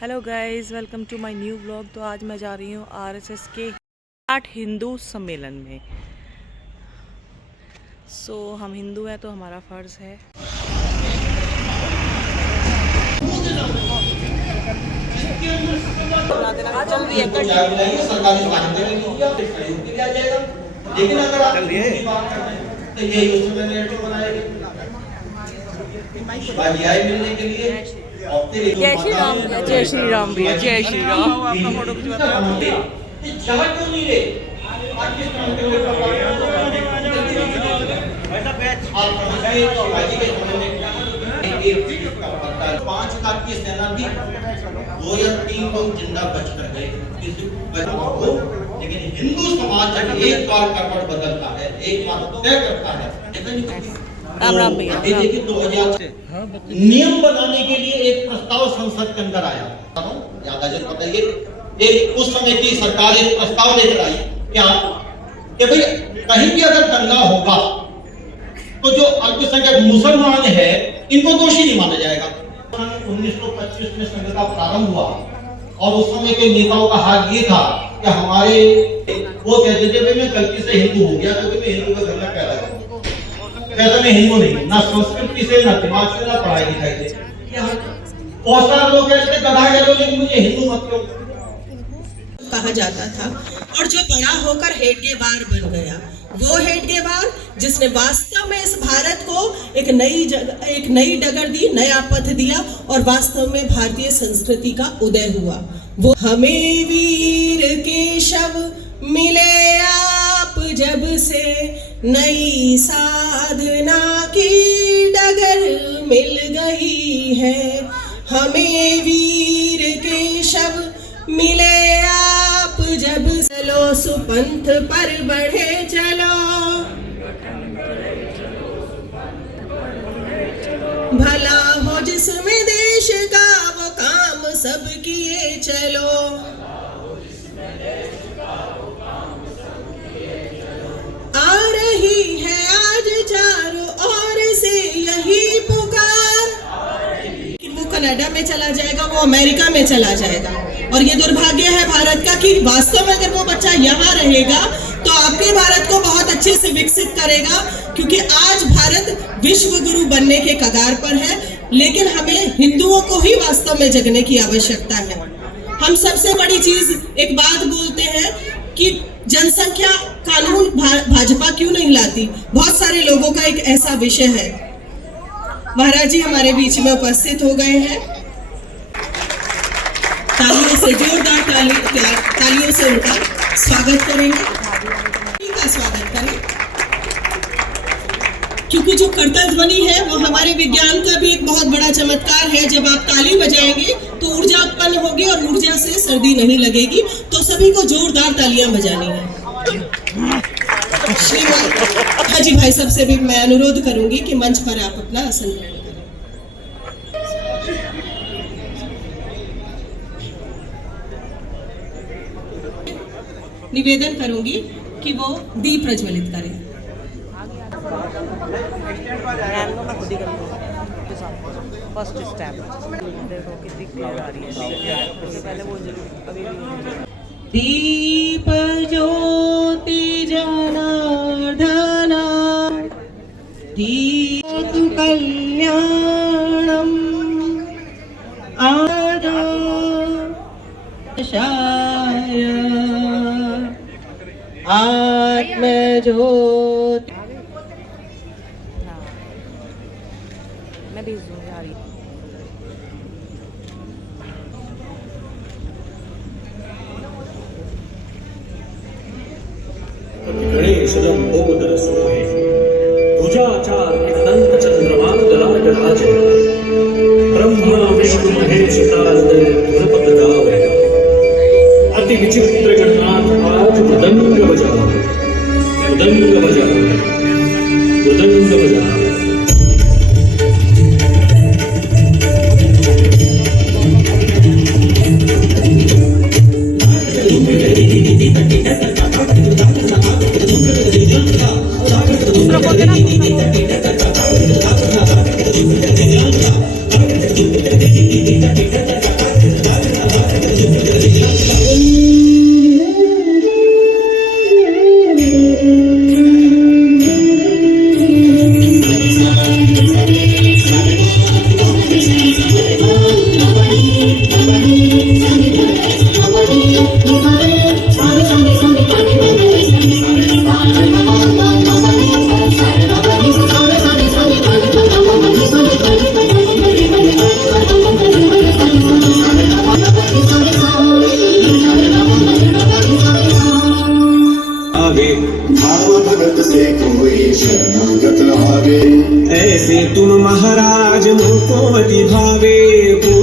Hello guys, welcome to my new vlog. तो आज मैं जा रही हूँ आरएसएस के 8 हिंदू सम्मेलन में। हम हिंदू हैं तो हमारा फ़र्ज़ है। चल रही है। जय श्री राम भैया, जय श्री राम भैया, जय श्री राम। आपका फोटो खिंचवाता पांच लाख की सेना भी 2 या 3 लोग जिंदा बच कर गए, लेकिन हिंदू समाज जब एक काल करवट बदलता है, एक बात तय करता है। राम राम भैया। देखिए 2000 से नियम बनाने के लिए एक प्रस्ताव संसद के अंदर आया, याद है पता है, एक उस समय की सरकार एक प्रस्ताव लेकर आई क्या कि भाई कहीं भी अगर दंगा होगा तो जो अल्पसंख्यक मुसलमान है इनको दोषी नहीं माना जाएगा। 1925 में संघ का प्रारंभ हुआ और उस समय के नेताओं का हाल ये था कि हमारे वो कहते थे भाई मैं गलती से हिंदू हो गया क्योंकि मैं हिंदू का घर में पैदा हुआ, कहता मैं हिंदू नहीं, ना संस्कृति से ना दिमाग से ना पढ़ाई लिखाई से। बहुत सारे लोग कहते थे गधा कह लो लेकिन मुझे हिंदू मत कहो कहा जाता था। और जो बड़ा होकर हेडगेवार बन गया, वो हेडगेवार जिसने वास्तव में इस भारत को एक नई डगर दी, नया पथ दिया और वास्तव में भारतीय संस्कृति का उदय हुआ। वो हमें वीर केशव मिले आप जब से, नई साधना की डगर मिल गई है। हमें वीर केशव मिले आप जब, चलो सुपंथ पर बढ़े चलो, भला हो जिसमें देश का वो काम सब किए चलो। आ रही है आज चारों ओर से यही पुकार, वो कनाडा में चला जाएगा, वो अमेरिका में चला जाएगा। और ये दुर्भाग्य है भारत का कि वास्तव में अगर वो बच्चा यहाँ रहेगा तो आपके भारत को बहुत अच्छे से विकसित करेगा, क्योंकि आज भारत विश्व गुरु बनने के कगार पर है। लेकिन हमें हिंदुओं को ही वास्तव में जगने की आवश्यकता है। हम सबसे बड़ी चीज एक बात बोलते हैं कि जनसंख्या कानून भाजपा क्यों नहीं लाती, बहुत सारे लोगों का एक ऐसा विषय है। महाराज जी हमारे बीच में उपस्थित हो गए हैं, तालियों से, जोरदार तालियों से उनका स्वागत करेंगे, उनका स्वागत करें, क्योंकि जो करतल ध्वनि है वो हमारे विज्ञान का भी एक बहुत बड़ा चमत्कार है। जब आप ताली बजाएंगे तो ऊर्जा उत्पन्न होगी और ऊर्जा से सर्दी नहीं लगेगी। तो सभी को जोरदार तालियां बजानी है। हाजी भाई सबसे भी मैं अनुरोध करूंगी कि मंच पर आप अपना आसन ग्रहण करें। निवेदन करूंगी कि वो दीप प्रज्वलित करें। फर्स्ट स्टेप देखो कितनी क्लियर आ रही है। पहले वो दीप ज्योति जनार्दना दीप कल्याणम आदर्शाय आत्मज्योति। मैं भेज दूंगी आ रही है। गणेशदं बोधरसोहे भुजाचार्य दंत चंद्रमांगराज ब्रह्मा विष्णु महेश तारदय गुणपत गावे। अति विचित्र गणनाथ आज मृदंग बजा, मृदंग बजा, मृदंग बजा। दूसरा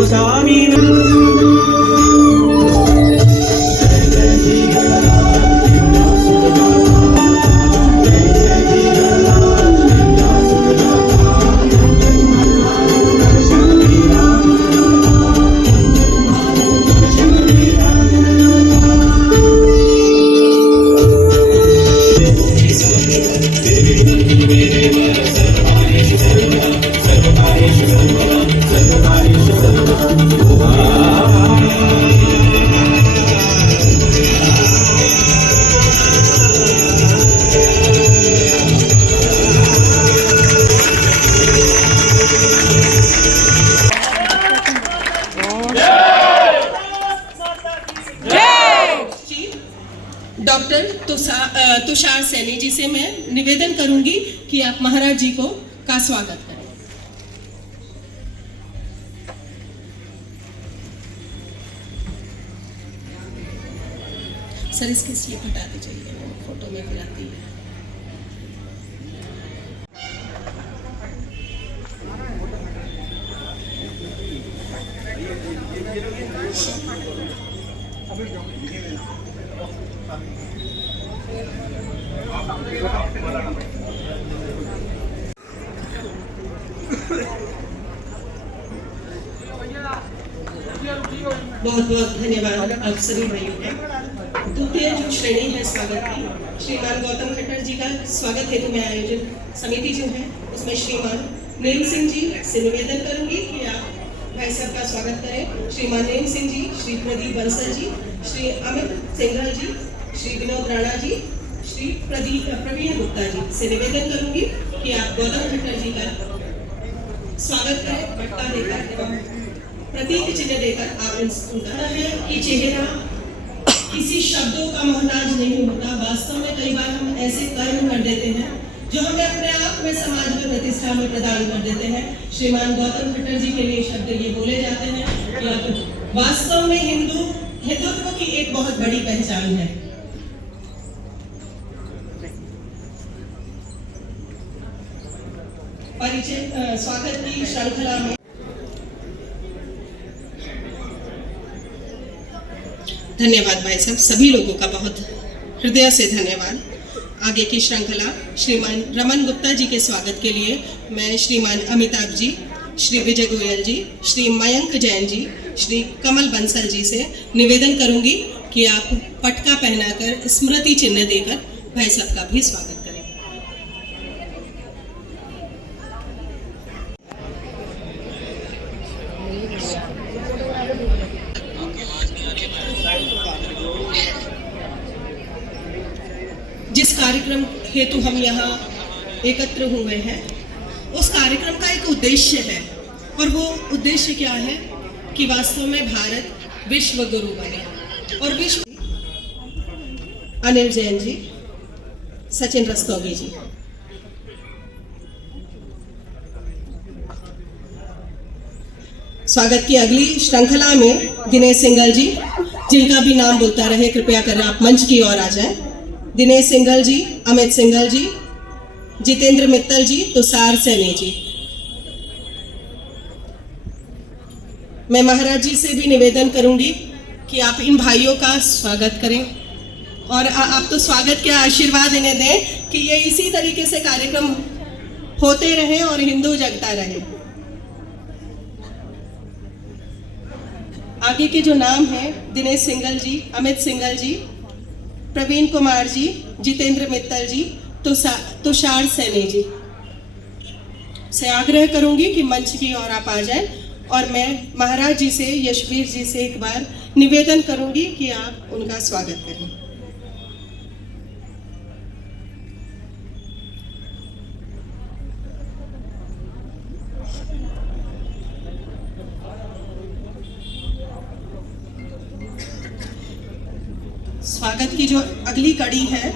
स्वामी डॉक्टर तुषार सैनी जी से मैं निवेदन करूंगी कि आप महाराज जी को का स्वागत करें। सर इसकी स्लिप हटा दीजिए, फोटो में फिर आती है। बहुत बहुत धन्यवाद आप सभी भाइयों का। द्वितीय जो श्रेणी है स्वागत की, श्रीमान गौतम खट्टर जी का स्वागत हेतु मैं आयोजन समिति जो है उसमें श्रीमान नेम सिंह जी से निवेदन करूंगी कि आप भाई साहब का स्वागत करें। श्रीमान नेम सिंह जी, श्री प्रदीप बंसल जी, श्री अमित सिंघल जी, श्री विनोद राणा जी, श्री प्रवीण गुप्ता जी से निवेदन करूंगी कि आप गौतम खट्टर जी का स्वागत करें। पट्टा देकर एवं प्रतीक चिन्ह देकर आप उनका है कि चेहरा किसी शब्दों का मोहताज नहीं होता। वास्तव में कई बार हम ऐसे कर्म कर देते हैं जो हमें अपने आप में समाज में प्रतिष्ठा में प्रदान कर देते हैं। श्रीमान गौतम खट्टर जी के लिए शब्द ये बोले जाते हैं कि आप वास्तव में हिंदुत्व की एक बहुत बड़ी पहचान है। परिचय स्वागत की श्रृंखला में धन्यवाद भाई साहब, सभी लोगों का बहुत हृदय से धन्यवाद। आगे की श्रृंखला श्रीमान रमन गुप्ता जी के स्वागत के लिए मैं श्रीमान अमिताभ जी, श्री विजय गोयल जी, श्री मयंक जैन जी, श्री कमल बंसल जी से निवेदन करूंगी कि आप पटका पहनाकर स्मृति चिन्ह देकर भाई साहब का भी स्वागत करें। जिस कार्यक्रम हेतु हम यहाँ एकत्र हुए हैं उस कार्यक्रम का एक उद्देश्य है, और वो उद्देश्य क्या है कि वास्तव में भारत विश्व गुरु बने। और विश्व अनिल जैन जी, सचिन रस्तोगी जी, स्वागत की अगली श्रृंखला में दिनेश सिंघल जी, जिनका भी नाम बोलता रहे कृपया कर आप मंच की ओर आ जाएं। दिनेश सिंघल जी, अमित सिंघल जी, जितेंद्र मित्तल जी, तुषार सैनी जी। मैं महाराज जी से भी निवेदन करूंगी कि आप इन भाइयों का स्वागत करें और आप तो स्वागत के आशीर्वाद इन्हें दें कि ये इसी तरीके से कार्यक्रम होते रहे और हिंदू जगता रहे। आगे के जो नाम हैं दिनेश सिंघल जी, अमित सिंघल जी, प्रवीण कुमार जी, जितेंद्र मित्तल जी, तुषार सैनी जी से आग्रह करूंगी कि मंच की ओर आप आ जाएं और मैं महाराज जी से, यशवीर जी से एक बार निवेदन करूंगी कि आप उनका स्वागत करें। स्वागत की जो अगली कड़ी है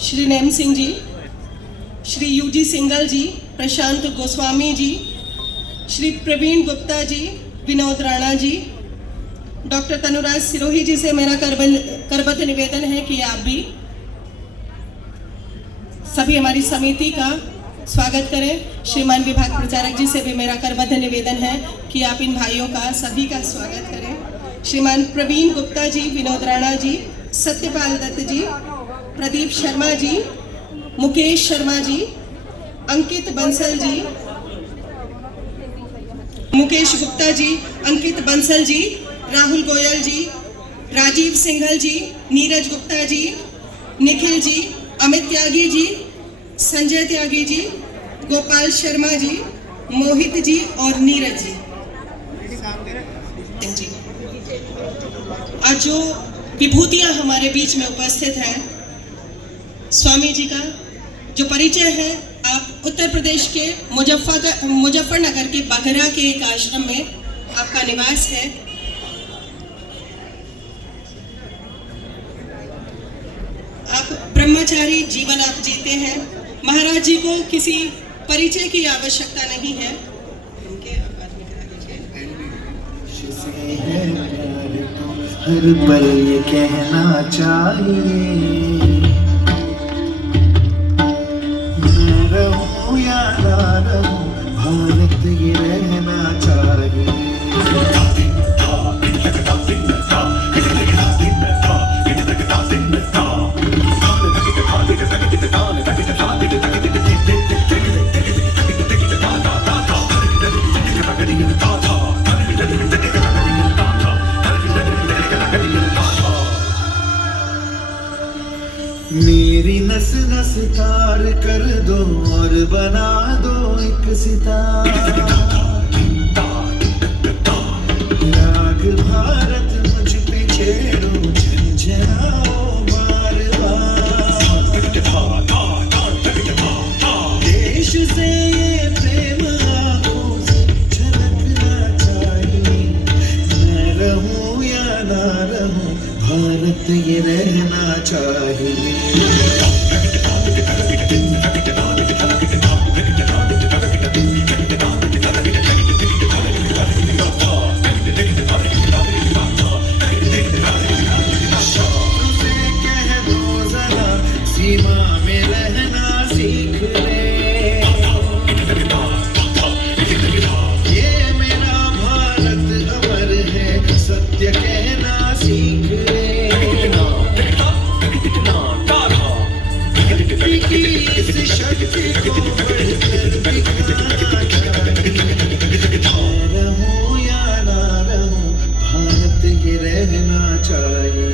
Shri name Singh ji, Shri UG single जी, प्रशांत गोस्वामी जी, श्री प्रवीण गुप्ता जी, विनोद राणा जी, डॉक्टर तनुराज सिरोही जी से मेरा करबद्ध निवेदन है कि आप भी सभी हमारी समिति का स्वागत करें। श्रीमान विभाग प्रचारक जी से भी मेरा करबद्ध निवेदन है कि आप इन भाइयों का सभी का स्वागत करें। श्रीमान प्रवीण गुप्ता जी, विनोद राणा जी, सत्यपाल दत्त जी, प्रदीप शर्मा जी, मुकेश शर्मा जी, अंकित बंसल जी, मुकेश गुप्ता जी, अंकित बंसल जी, राहुल गोयल जी, राजीव सिंघल जी, नीरज गुप्ता जी, निखिल जी, अमित त्यागी जी, संजय त्यागी जी, गोपाल शर्मा जी, मोहित जी और नीरज जी। आज जो विभूतियां हमारे बीच में उपस्थित हैं, स्वामी जी का जो परिचय है, आप उत्तर प्रदेश के मुजफ्फरनगर के बघरा के एक आश्रम में आपका निवास है। आप ब्रह्मचारी जीवन आप जीते हैं। महाराज जी को किसी परिचय की आवश्यकता नहीं है। हर पल ये कहना चाहिए, मैं रहूं या ना रहूं, भारत ये रहना चाहिए। मेरी नस नस तार कर दो और बना दो एक सितारा, राग भारत मुझ पे छेड़ो, झंझनाओ बार बार। देश से ये प्रेम आंखों से झलकना चाहिए, मैं रहूं या ना रहूं, भारत ये रहना चाहिए। सीमा में रहना सीख ले, ये मेरा भारत अमर है, सत्य कहना सीख ले। इस शक्ति को बढ़कर दिखाना चाहिए, रहूं या ना रहूं, भारत ये रहना चाहिए।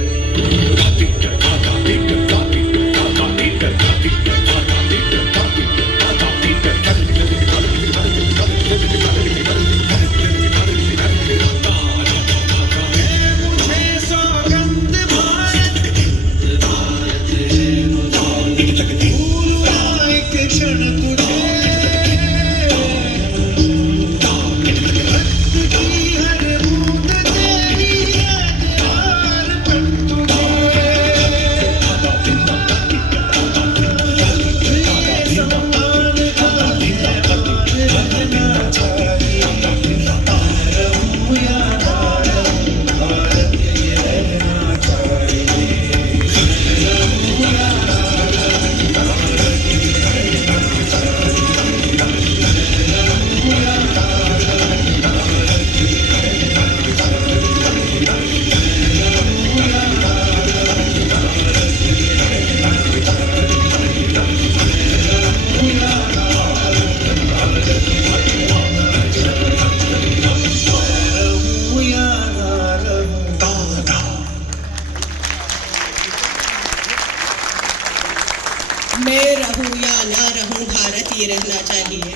मैं रहूं या ना रहूं, भारत ये रहना चाहिए।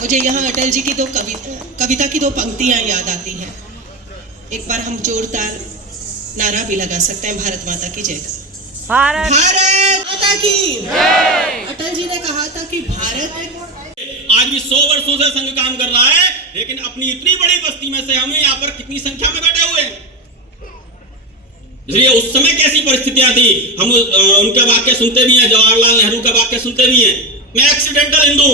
मुझे यहाँ अटल जी की दो कविता की दो पंक्तियां याद आती हैं। एक बार हम जोरदार नारा भी लगा सकते हैं, भारत माता की जय। भारत माता की जय। अटल जी ने कहा था कि भारत आज भी 100 वर्षों से संघ काम कर रहा है, लेकिन अपनी इतनी बड़ी बस्ती में से हम यहाँ पर कितनी संख्या में बैठे हुए हैं? इसलिए उस समय कैसी परिस्थितियां थी, हम उनके वाक्य सुनते भी हैं, जवाहरलाल नेहरू का वाक्य सुनते भी हैं, मैं एक्सीडेंटल हिंदू,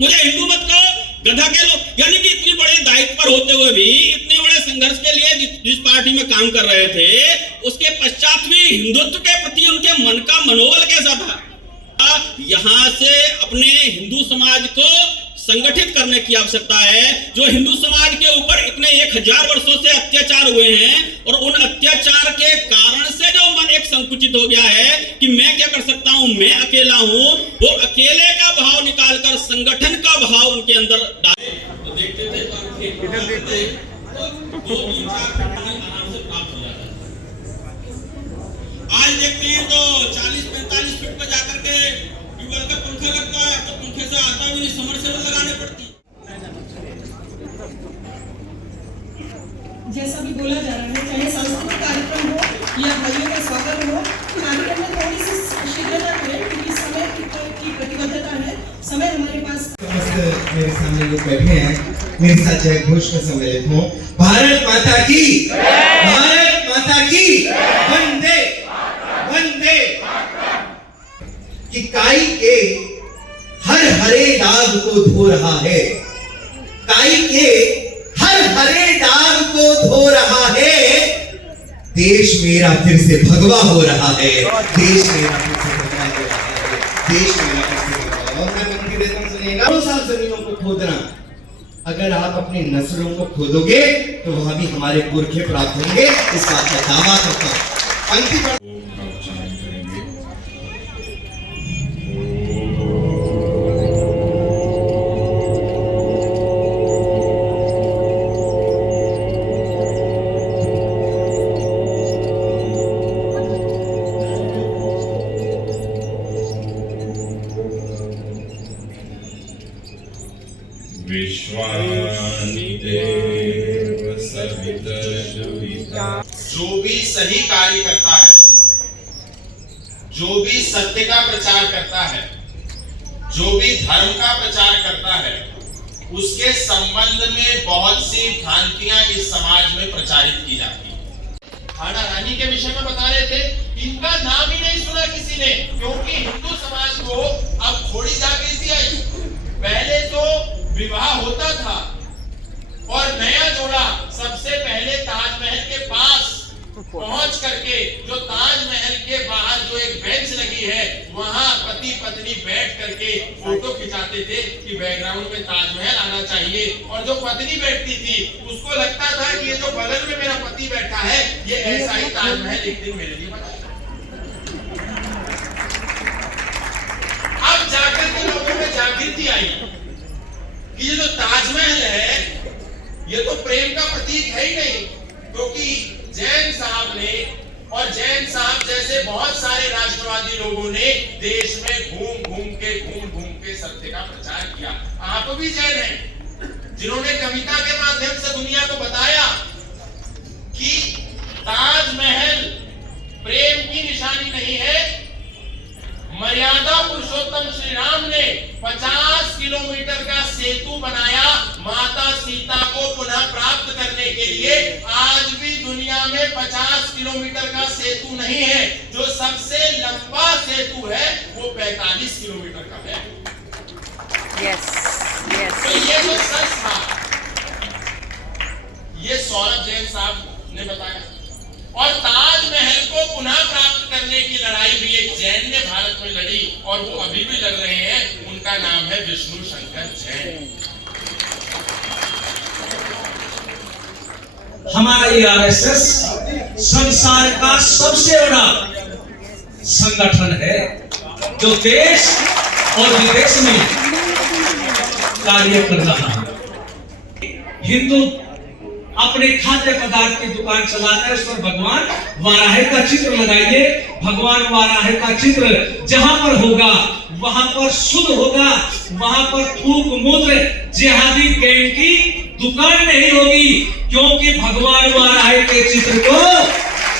मुझे हिंदू मत कहो, गधा के लोग। यानी कि इतनी बड़े दायित्व पर होते हुए भी, इतने बड़े संघर्ष के लिए जिस पार्टी में काम कर रहे थे, उसके पश्चात भी हिंदुत्व के प्रति उनके मन का मनोबल कैसा था। यहां से अपने हिंदू समाज को संगठित करने की आवश्यकता है। जो हिंदू समाज के ऊपर इतने 1000 वर्षों से अत्याचार हुए हैं, और उन अत्याचार के कारण से जो मन एक संकुचित हो गया है कि मैं क्या कर सकता हूं, मैं अकेला हूं, वो अकेले का भाव निकालकर संगठन का भाव उनके अंदर डाले तो देखते थे तो आराम से प्राप्त हो जाता है। आज देखते हैं तो 40-45 फीट पर जाकर के ट्यूबवेल का पंखा लगता है, तो पंखे से आता भी नहीं, समरसेबल लगाने पड़ती। जैसा भी बोला जा रहा है, चाहे सांस्कृतिक कार्यक्रम हो या भाइयों का स्वागत हो, कार्यक्रम में थोड़ी सी शीघ्रता करें क्योंकि समय की प्रतिबद्धता है, समय हमारे पास। मेरे सामने लोग बैठे हैं, मेरे साथ जय घोष में सम्मिलित हो। भारत माता की, भारत माता की, वंदे वंदे। कि काई के हर हरे दाग को धो रहा है, काई के हर हरे दाग को धो रहा है, देश मेरा फिर से भगवा हो रहा है, देश मेरा फिर से भगवा हो रहा है, देश मेरा फिर से भगवा। और मैं मन की देता हूं, सुनिएगा, 2 साल जमीनों को खोदना, अगर आप अपनी नस्लों को खोदोगे तो वहां भी हमारे पुरखे प्राप्त होंगे, इस बात का दावा करता हूं। पंक्ति पर जो भी सही कार्य करता है, जो भी सत्य का प्रचार करता है, जो भी धर्म का प्रचार करता है, उसके संबंध में बहुत सी भ्रांतियां इस समाज में प्रचारित की जाती है। खाना रानी के विषय में बता रहे थे, इनका नाम ही नहीं सुना किसी ने, क्योंकि हिंदू समाज को अब थोड़ी जागृति आई। पहले तो विवाह होता था और नया जोड़ा सबसे पहले ताजमहल के पास पहुंच करके, जो ताजमहल के बाहर जो एक बेंच लगी है, वहां पति पत्नी बैठ करके फोटो खिंचाते थे कि बैकग्राउंड में ताजमहल आना चाहिए। और जो पत्नी बैठती थी उसको लगता था कि ये जो बगल में मेरा पति बैठा है, ये ऐसा ही ताजमहल एक दिन मेरे लिए बनाएगा। अब जाकर के लोगों में जागृति आई कि ये जो ताजमहल है, ये तो प्रेम का प्रतीक है ही नहीं, क्योंकि जैन साहब ने और जैन साहब जैसे बहुत सारे राष्ट्रवादी लोगों ने देश में घूम घूम के सत्य का प्रचार किया। आप भी जैन हैं, जिन्होंने कविता के माध्यम से दुनिया को बताया कि ताजमहल प्रेम की निशानी नहीं है। मर्यादा पुरुषोत्तम श्री राम ने 50 किलोमीटर का सेतु बनाया माता सीता को पुनः प्राप्त करने के लिए। आज भी दुनिया में 50 किलोमीटर का सेतु नहीं है। जो सबसे लंबा सेतु है वो 45 किलोमीटर का है। तो ये जो सच था, ये सौरभ जैन साहब ने बताया। और ताजमहल को पुनः प्राप्त करने की लड़ाई भी एक जैन ने भारत में लड़ी, और वो अभी भी लड़ रहे हैं। उनका नाम है विष्णु शंकर जैन। हमारा ये आरएसएस संसार का सबसे बड़ा संगठन है, जो देश और विदेश में कार्य कर रहा है। हिंदू अपने खाद्य पदार्थ की दुकान चलाते हैं, उस पर भगवान वाराह का चित्र लगाइए। भगवान वाराह का चित्र जहां पर होगा वहां पर शुद्ध होगा, वहां पर थूक मूत्र जिहादी गैंग की दुकान नहीं होगी, क्योंकि भगवान वाराह के चित्र को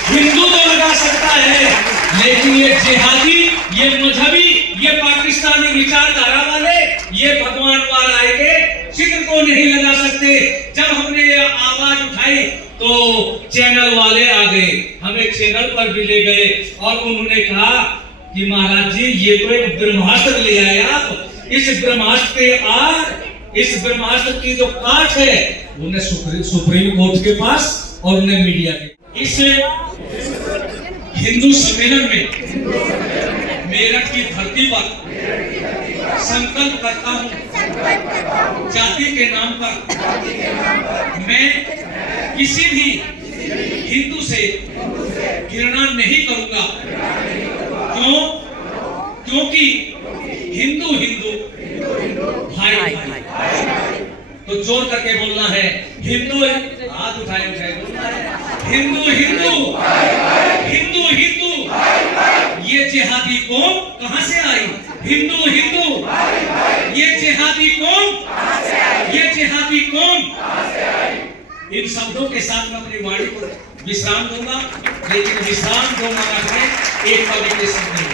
हिंदू तो लगा सकता है, लेकिन ये जिहादी, ये मजहबी, ये पाकिस्तानी विचारधारा वाले ये भगवान वाराह के चित्र को नहीं लगा सकते। जब हमने ये आवाज उठाई तो चैनल वाले आ गए, हमें चैनल पर भी ले गए और उन्होंने कहा कि महाराज जी ये तो एक ब्रह्मास्त्र ले आए आप, इस ब्रह्मास्त्र के आर, इस ब्रह्मास्त्र की जो काट है उन्हें सुप्रीम कोर्ट के पास और उन्हें मीडिया के। इस हिंदू सम्मेलन में मेरठ की धरती पर संकल्प करता हूँ, जाति के नाम पर मैं किसी भी हिंदू से घृणा नहीं करूंगा। क्यों? क्योंकि हिंदू हिंदू भाई भाई। तो जोर करके बोलना है, हिंदू, हाथ उठाए उठाए बोलना है, हिंदू हिंदू हिंदू हिंदू। ये जिहादी कौम कहां से आई? हिंदू हिंदू। ये जिहादी कौम, ये जिहादी कौम। इन शब्दों के साथ मैं अपनी वाणी को विश्राम दूंगा, लेकिन विश्राम दूंगा मैं एक कवि के शब्द में।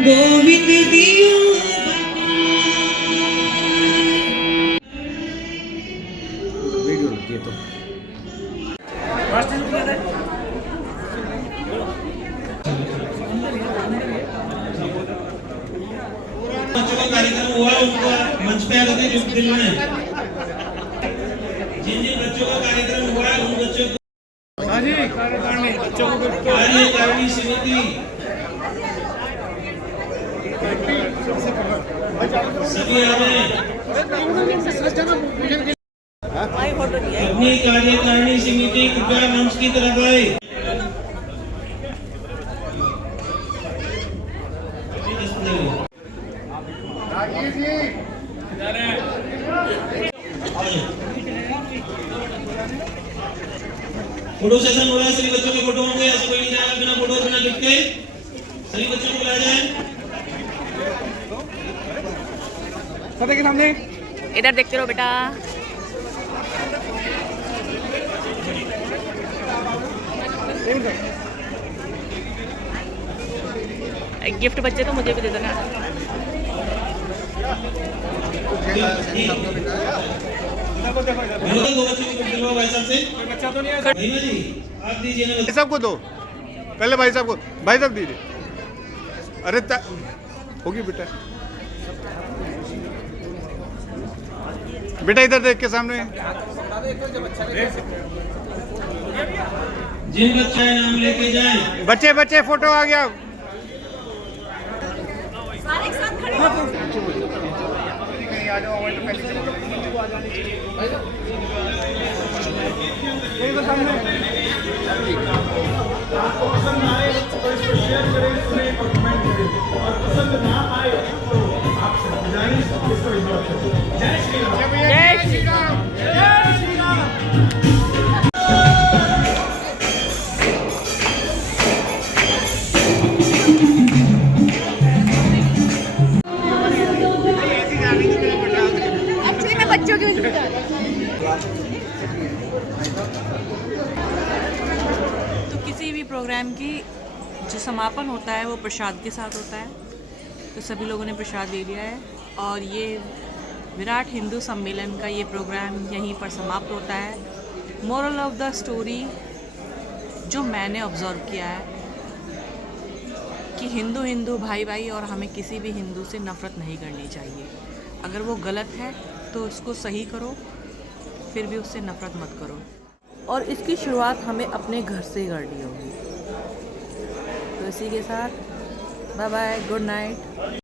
गोविंद दियो वीडियो लगी है तो बच्चों का कार्यक्रम हुआ उनको मंच पे आकर के दिल में जिन जिन बच्चों का कार्यक्रम हुआ उन बच्चों को कार्यकारिणी समिति सभी आ रहे हैं। अपनी कार्यकारिणी समिति कृपया मंच की तरफ आए। फोटो सेशन हो रहा है, सभी बच्चों के फोटो होंगे, ऐसे कोई नहीं जाएगा बिना फोटो बिना गिफ्ट के। सभी बच्चों को बुलाया जाए। के सामने इधर देखते रहो बेटा। एक गिफ्ट बच्चे तो मुझे भी दे देना। बच्चा तो नहीं है जी, आप दीजिए ना। भाई साहब को दो, पहले भाई साहब को, भाई साहब दीजिए। अरे होगी बेटा, बेटा इधर देख के सामने। जिन बच्चे नाम लेके जाएं। बच्चे बच्चे फोटो आ गया। जय श्री राम। जय श्री राम। एक्चुअली मैं बच्चों की वजह से तो किसी भी प्रोग्राम की जो समापन होता है वो प्रसाद के साथ होता है। तो सभी लोगों ने प्रसाद ले लिया है और ये विराट हिंदू सम्मेलन का ये प्रोग्राम यहीं पर समाप्त होता है। मोरल ऑफ द स्टोरी जो मैंने ऑब्जर्व किया है कि हिंदू हिंदू भाई भाई और हमें किसी भी हिंदू से नफ़रत नहीं करनी चाहिए। अगर वो गलत है तो उसको सही करो, फिर भी उससे नफ़रत मत करो। और इसकी शुरुआत हमें अपने घर से ही करनी होगी। तो इसी के साथ बाय बाय, गुड नाइट।